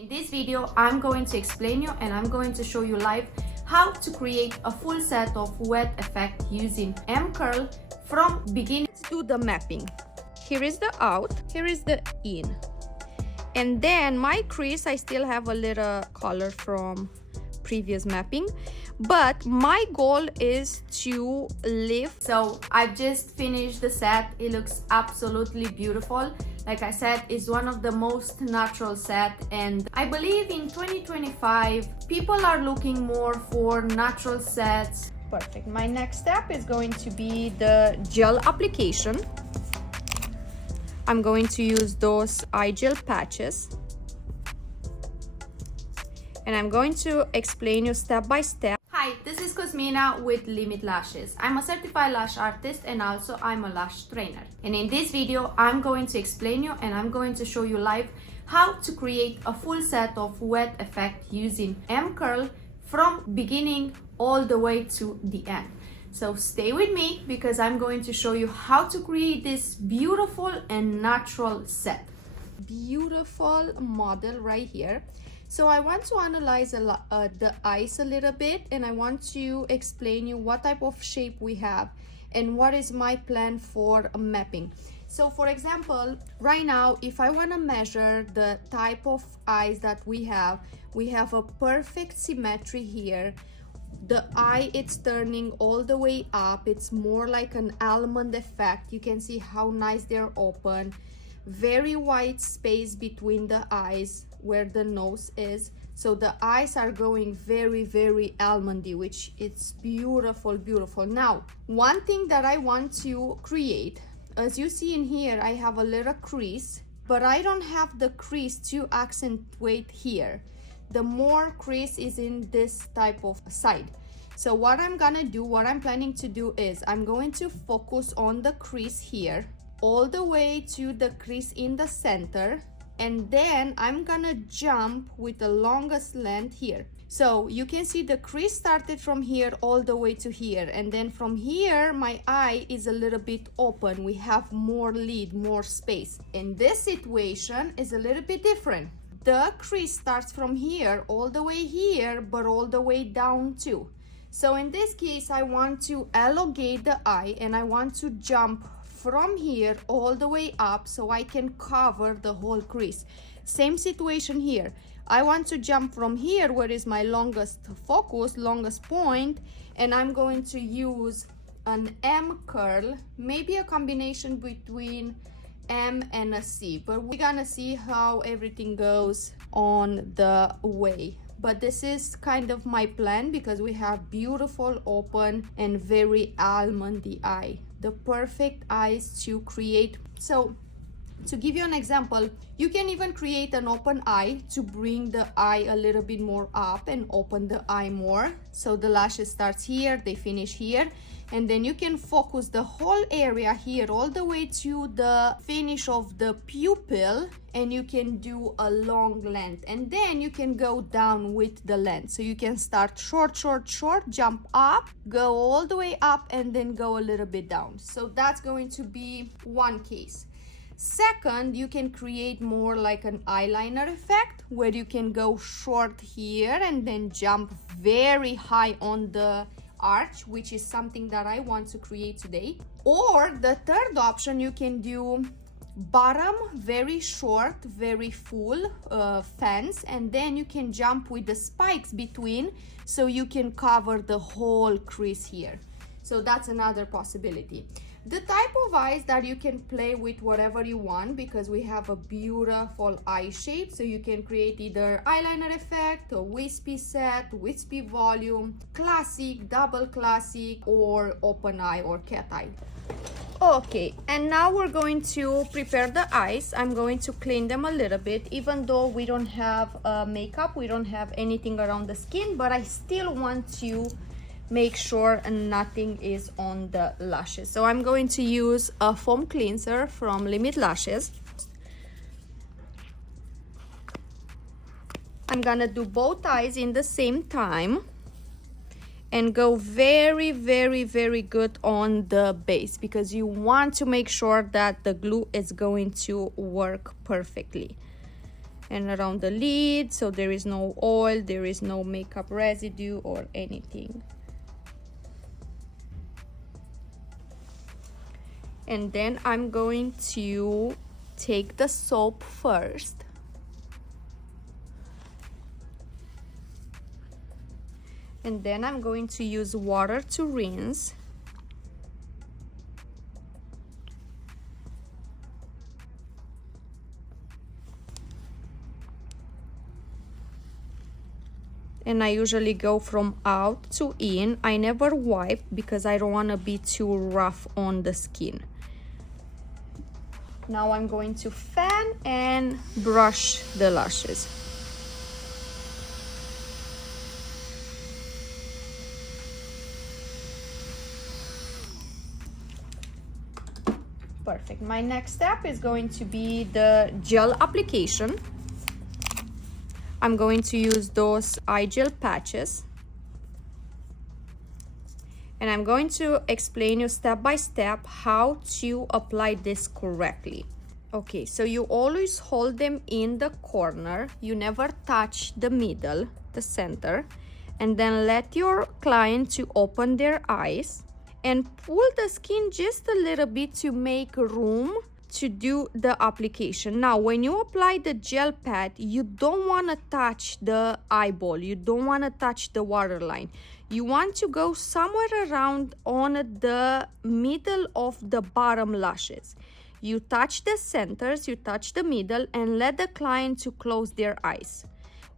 In this video, I'm going to explain you and I'm going to show you live how to create a full set of wet effect using M curl from beginning. Let's do the mapping. Here is the out, here is the in. And then my crease, I still have a little color from previous mapping, but my goal is to lift. So I've just finished the set. It looks absolutely beautiful. Like I said, it's one of the most natural set, and I believe in 2025 people are looking more for natural sets. Perfect. My next step is going to be the gel application. I'm going to use those eye gel patches, and I'm going to explain you step by step. Hi, this is Cosmina with Limitlashes. I'm a certified lash artist and also I'm a lash trainer. And in this video, I'm going to explain you and I'm going to show you live how to create a full set of wet effect using M curl from beginning all the way to the end. So stay with me because I'm going to show you how to create this beautiful and natural set. Beautiful model right here. So I want to analyze the eyes a little bit, and I want to explain you what type of shape we have and what is my plan for mapping. So for example, right now, if I want to measure the type of eyes that we have a perfect symmetry here. The eye, it's turning all the way up. It's more like an almond effect. You can see how nice they're open. Very wide space between the eyes where the nose is, so the eyes are going very almondy, which it's beautiful. Now, one thing that I want to create, as you see in here, I have a little crease, but I don't have the crease to accentuate here. The more crease is in this type of side. So what I'm planning to do is I'm going to focus on the crease here all the way to the crease in the center, and then I'm gonna jump with the longest length here. So you can see the crease started from here all the way to here, and then from here my eye is a little bit open. We have more lid, more space. In this situation is a little bit different. The crease starts from here all the way here, but all the way down too. So in this case, I want to elongate the eye and I want to jump from here all the way up so I can cover the whole crease. Same situation here. I want to jump from here where is my longest focus, longest point, and I'm going to use an M curl, maybe a combination between M and a C, but we're gonna see how everything goes on the way. But this is kind of my plan because we have beautiful open and very almondy eye, the perfect eyes to create. So to give you an example, you can even create an open eye to bring the eye a little bit more up and open the eye more. So the lashes starts here, they finish here, and then you can focus the whole area here all the way to the finish of the pupil, and you can do a long length, and then you can go down with the length. So you can start short, jump up, go all the way up, and then go a little bit down. So that's going to be one case. Second, you can create more like an eyeliner effect where you can go short here and then jump very high on the arch, which is something that I want to create today. Or the third option, you can do bottom very short, very full fence, and then you can jump with the spikes between so you can cover the whole crease here. So that's another possibility. The type of eyes that you can play with whatever you want, because we have a beautiful eye shape. So you can create either eyeliner effect, a wispy set, wispy volume, classic, double classic, or open eye or cat eye. Okay, and now we're going to prepare the eyes. I'm going to clean them a little bit, even though we don't have makeup, we don't have anything around the skin, but I still want to make sure nothing is on the lashes. So I'm going to use a foam cleanser from Limitlashes. I'm gonna do both eyes in the same time and go very good on the base, because you want to make sure that the glue is going to work perfectly. and around the lid, so there is no oil, there is no makeup residue or anything. And then I'm going to take the soap first. And then I'm going to use water to rinse. And I usually go from out to in. I never wipe because I don't want to be too rough on the skin. Now I'm going to fan and brush the lashes. Perfect. My next step is going to be the gel application. I'm going to use those eye gel patches. And I'm going to explain you step by step how to apply this correctly. Okay, so you always hold them in the corner. You never touch the middle, the center. And then let your client to open their eyes and pull the skin just a little bit to make room to do the application. Now, when you apply the gel pad, you don't want to touch the eyeball. You don't want to touch the waterline. You want to go somewhere around on the middle of the bottom lashes. You touch the centers, you touch the middle, and let the client to close their eyes.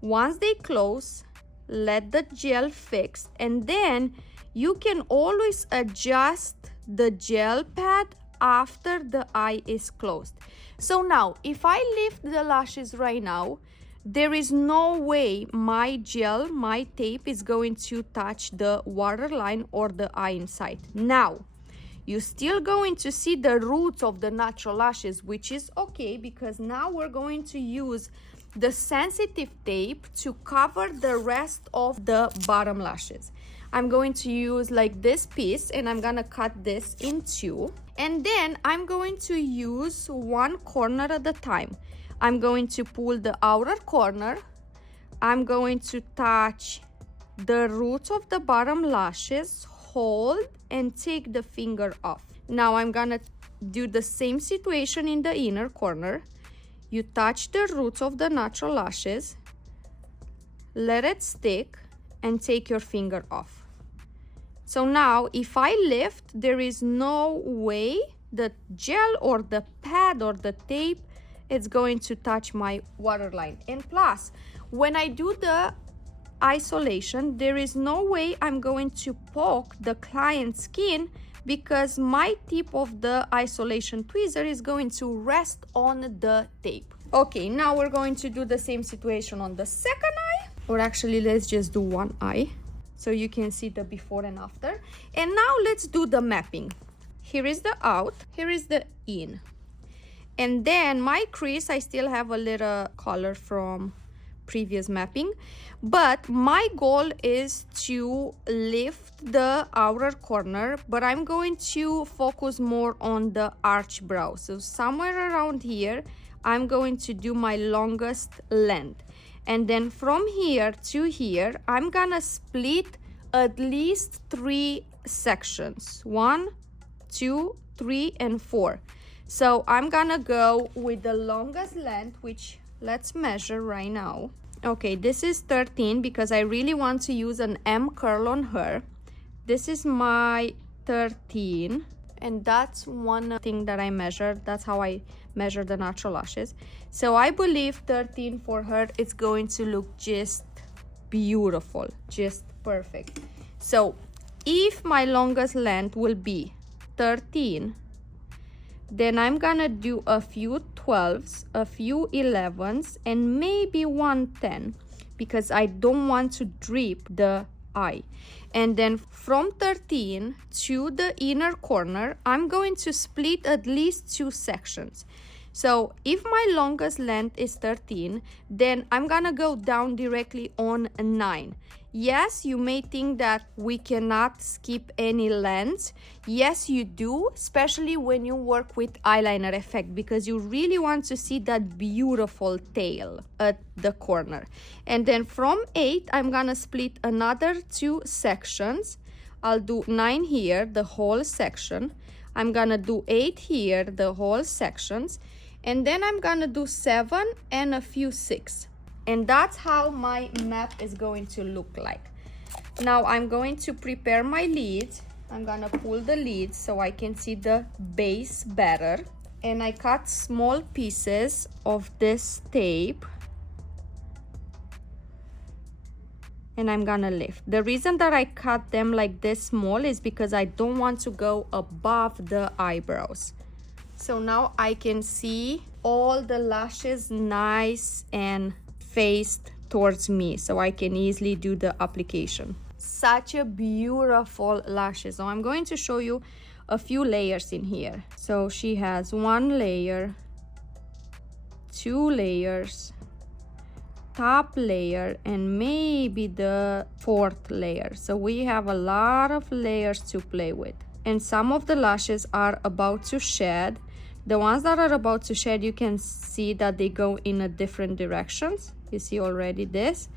Once they close, let the gel fix, and then you can always adjust the gel pad after the eye is closed. So now, if I lift the lashes right now, there is no way my gel, my tape is going to touch the waterline or the eye inside. Now, you're still going to see the roots of the natural lashes, which is okay because now we're going to use the sensitive tape to cover the rest of the bottom lashes. I'm going to use like this piece and I'm gonna cut this in two. And then I'm going to use one corner at a time. I'm going to pull the outer corner. I'm going to touch the roots of the bottom lashes, hold, and take the finger off. Now I'm gonna do the same situation in the inner corner. You touch the roots of the natural lashes, let it stick, and take your finger off. So now if I lift, there is no way the gel or the pad or the tape it's going to touch my waterline. And plus, when I do the isolation, there is no way I'm going to poke the client's skin because my tip of the isolation tweezer is going to rest on the tape. Okay, now we're going to do the same situation on the second eye, or actually let's just do one eye so you can see the before and after. And now let's do the mapping. Here is the out, here is the in. And then my crease, I still have a little color from previous mapping, but my goal is to lift the outer corner, but I'm going to focus more on the arch brow. So somewhere around here, I'm going to do my longest length. And then from here to here, I'm gonna split at least 3 sections. 1, 2, 3, and 4. So I'm gonna go with the longest length, which let's measure right now. Okay, this is 13 because I really want to use an M curl on her. This is my 13, and that's one thing that I measured. That's how I measure the natural lashes. So I believe 13 for her, it's going to look just beautiful, just perfect. So if my longest length will be 13, then I'm gonna do a few 12s, a few 11s, and maybe one 10 because I don't want to drip the eye. And then from 13 to the inner corner, I'm going to split at least 2 sections. So if my longest length is 13, then I'm gonna go down directly on 9. Yes, you may think that we cannot skip any lengths. Yes, you do, especially when you work with eyeliner effect, because you really want to see that beautiful tail at the corner. And then from 8, I'm gonna split another 2 sections. I'll do 9 here, the whole section. I'm gonna do 8 here, the whole sections. And then I'm gonna do 7 and a few 6. And that's how my map is going to look like. Now I'm going to prepare my leads. I'm gonna pull the leads so I can see the base better. And I cut small pieces of this tape. And I'm gonna lift. The reason that I cut them like this small is because I don't want to go above the eyebrows. So now I can see all the lashes nice and faced towards me, so I can easily do the application. Such a beautiful lashes. So I'm going to show you a few layers in here. So she has 1 layer, 2 layers, top layer, and maybe the 4th layer. So we have a lot of layers to play with. And some of the lashes are about to shed. The ones that are about to shed, you can see that they go in a different directions. You see already this.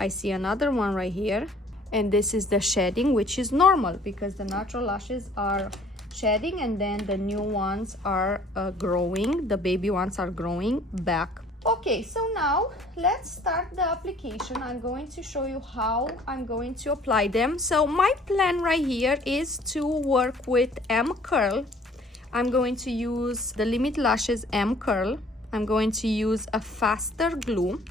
I see another one right here. And this is the shedding, which is normal because the natural lashes are shedding and then the new ones are growing. The baby ones are growing back. Okay, so now let's start the application. I'm going to show you how I'm going to apply them. So my plan right here is to work with M Curl. I'm going to use the Limitlashes M Curl. I'm going to use a faster glue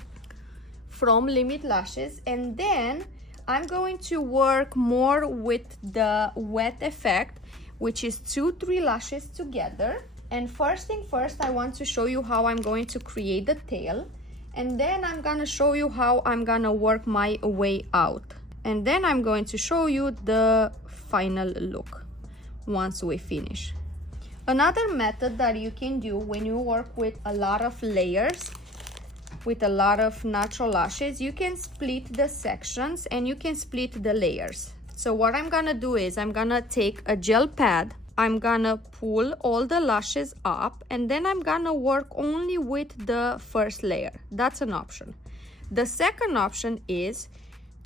from Limitlashes, and then I'm going to work more with the Wet Effect, which is 2-3 lashes together. And first thing first, I want to show you how I'm going to create the tail, and then I'm gonna show you how I'm gonna work my way out, and then I'm going to show you the final look once we finish. Another method that you can do when you work with a lot of layers, with a lot of natural lashes, you can split the sections and you can split the layers. So what I'm gonna do is I'm gonna take a gel pad, I'm gonna pull all the lashes up, and then I'm gonna work only with the first layer. That's an option. The second option is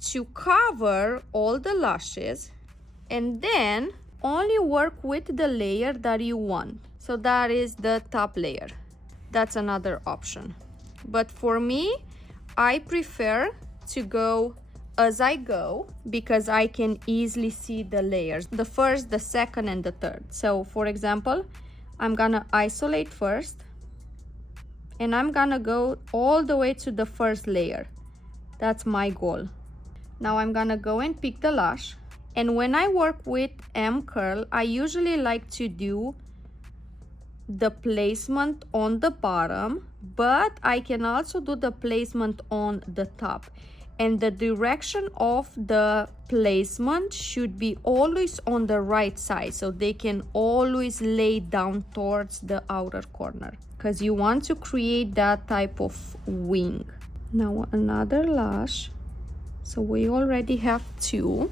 to cover all the lashes and then only work with the layer that you want. So that is the top layer. That's another option. But for me, I prefer to go as I go because I can easily see the layers, the first, the second, and the third. So for example, I'm gonna isolate first and I'm gonna go all the way to the first layer. That's my goal. Now I'm gonna go and pick the lash. And when I work with M Curl, I usually like to do the placement on the bottom, but I can also do the placement on the top. And the direction of the placement should be always on the right side, so they can always lay down towards the outer corner, because you want to create that type of wing. Now another lash. So we already have 2.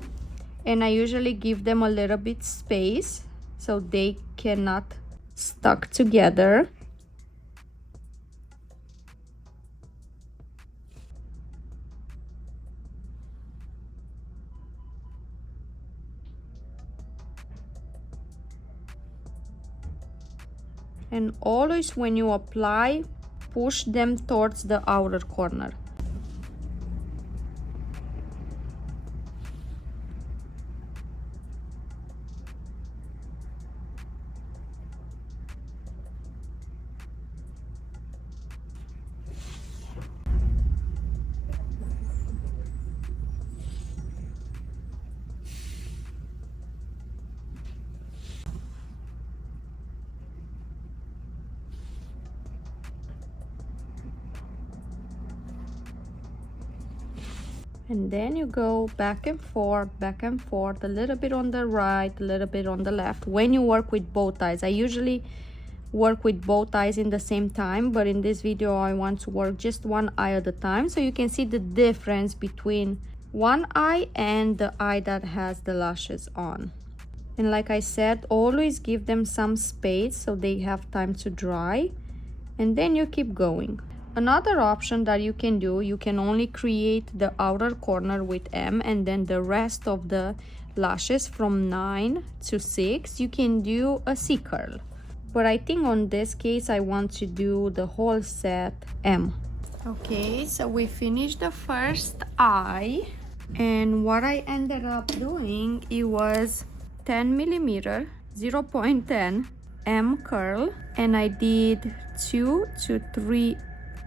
And I usually give them a little bit space so they cannot stuck together. And always when you apply, push them towards the outer corner. And then you go back and forth, a little bit on the right, a little bit on the left. When you work with both eyes, I usually work with both eyes in the same time, but in this video I want to work just one eye at a time, so you can see the difference between one eye and the eye that has the lashes on. And like I said, always give them some space so they have time to dry, and then you keep going. Another option that you can do, you can only create the outer corner with M and then the rest of the lashes from 9 to 6 you can do a C curl, but I think on this case I want to do the whole set M. Okay, so we finished the first eye, and what I ended up doing, it was 10 millimeter 0.10 M curl, and I did 2 to 3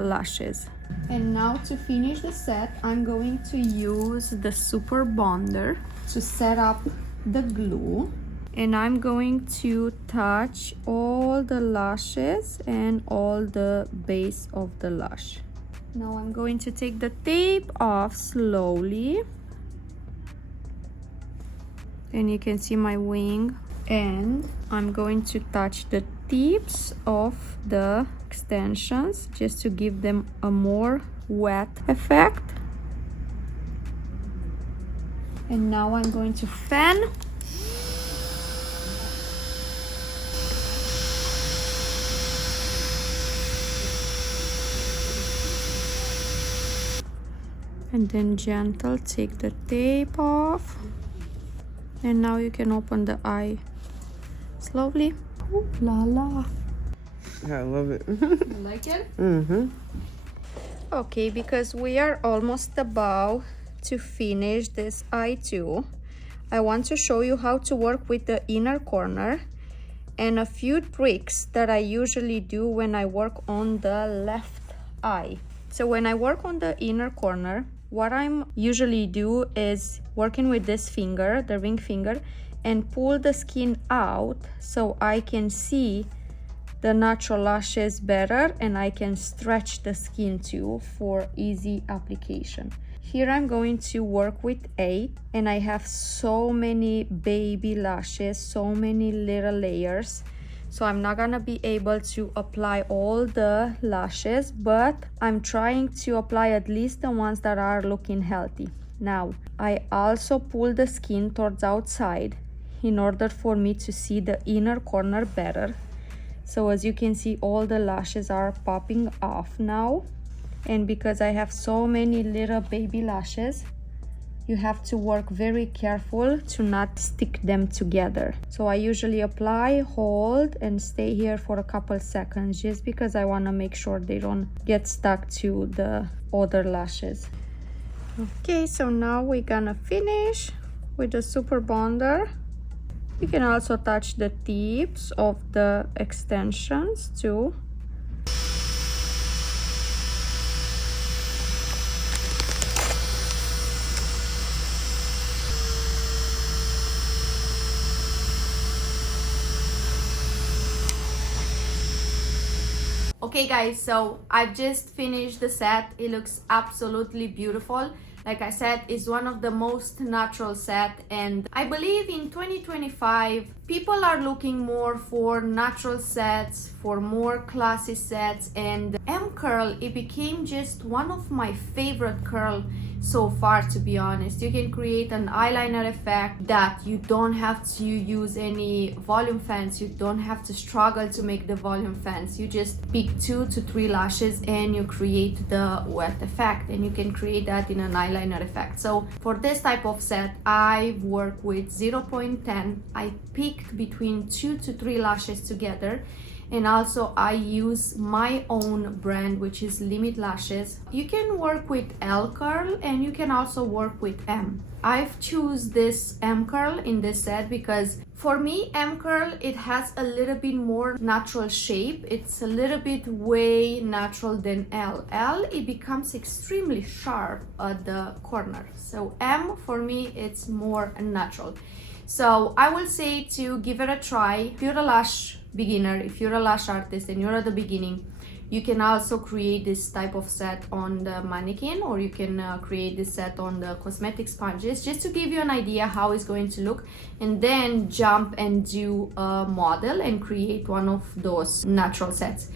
lashes. And now to finish the set, I'm going to use the super bonder to set up the glue, and I'm going to touch all the lashes and all the base of the lash. Now I'm going to take the tape off slowly, and you can see my wing, and I'm going to touch the tips of the extensions just to give them a more wet effect. And now I'm going to fan. And then gentle take the tape off, and now you can open the eye slowly. Ooh la la. I love it. You like it? Mm-hmm. Okay, because we are almost about to finish this eye too, I want to show you how to work with the inner corner and a few tricks that I usually do when I work on the left eye. So when I work on the inner corner, what I'm usually do is working with this finger, the ring finger, and pull the skin out so I can see the natural lashes better, and I can stretch the skin too for easy application. Here I'm going to work with 8, and I have so many baby lashes, so many little layers, so I'm not gonna be able to apply all the lashes, but I'm trying to apply at least the ones that are looking healthy. Now I also pull the skin towards outside in order for me to see the inner corner better. So as you can see, all the lashes are popping off now, and because I have so many little baby lashes, you have to work very careful to not stick them together. So I usually apply, hold, and stay here for a couple seconds just because I want to make sure they don't get stuck to the other lashes. Okay, so now we're gonna finish with the super bonder. You can also touch the tips of the extensions too. Okay guys, so I've just finished the set. It looks absolutely beautiful. Like I said, it's one of the most natural set, and I believe in 2025 people are looking more for natural sets, for more classy sets, and M curl, it became just one of my favorite curl so far, to be honest. You can create an eyeliner effect that you don't have to use any volume fans, you don't have to struggle to make the volume fans. You just pick 2 to 3 lashes and you create the wet effect, and you can create that in an eyeliner effect. So for this type of set, I work with 0.10. I picked between 2 to 3 lashes together, and also I use my own brand, which is Limitlashes. You can work with L curl and you can also work with M. I've choose this M curl in this set because for me M curl, it has a little bit more natural shape. It's a little bit way natural than L. L, it becomes extremely sharp at the corner. So M, for me, it's more natural. So I will say to give it a try. If you're a lash beginner, if you're a lash artist and you're at the beginning, You can also create this type of set on the mannequin, or you can create this set on the cosmetic sponges, just to give you an idea how it's going to look, and then jump and do a model and create one of those natural sets.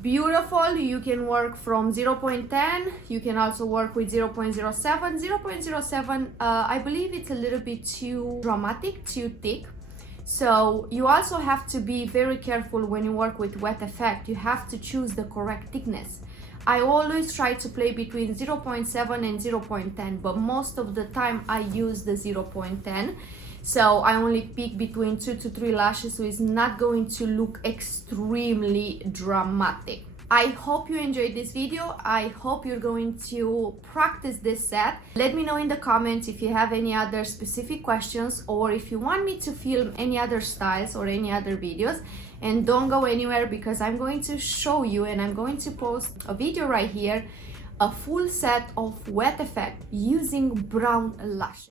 Beautiful. You can work from 0.10, you can also work with 0.07. 0.07, I believe it's a little bit too dramatic, too thick. So you also have to be very careful when you work with wet effect. You have to choose the correct thickness. I always try to play between 0.7 and 0.10, but most of the time I use the 0.10. So I only pick between 2 to 3 lashes, so it's not going to look extremely dramatic. I hope you enjoyed this video. I hope you're going to practice this set. Let me know in the comments if you have any other specific questions, or if you want me to film any other styles or any other videos. And don't go anywhere, because I'm going to show you, and I'm going to post a video right here, a full set of wet effect using brown lashes.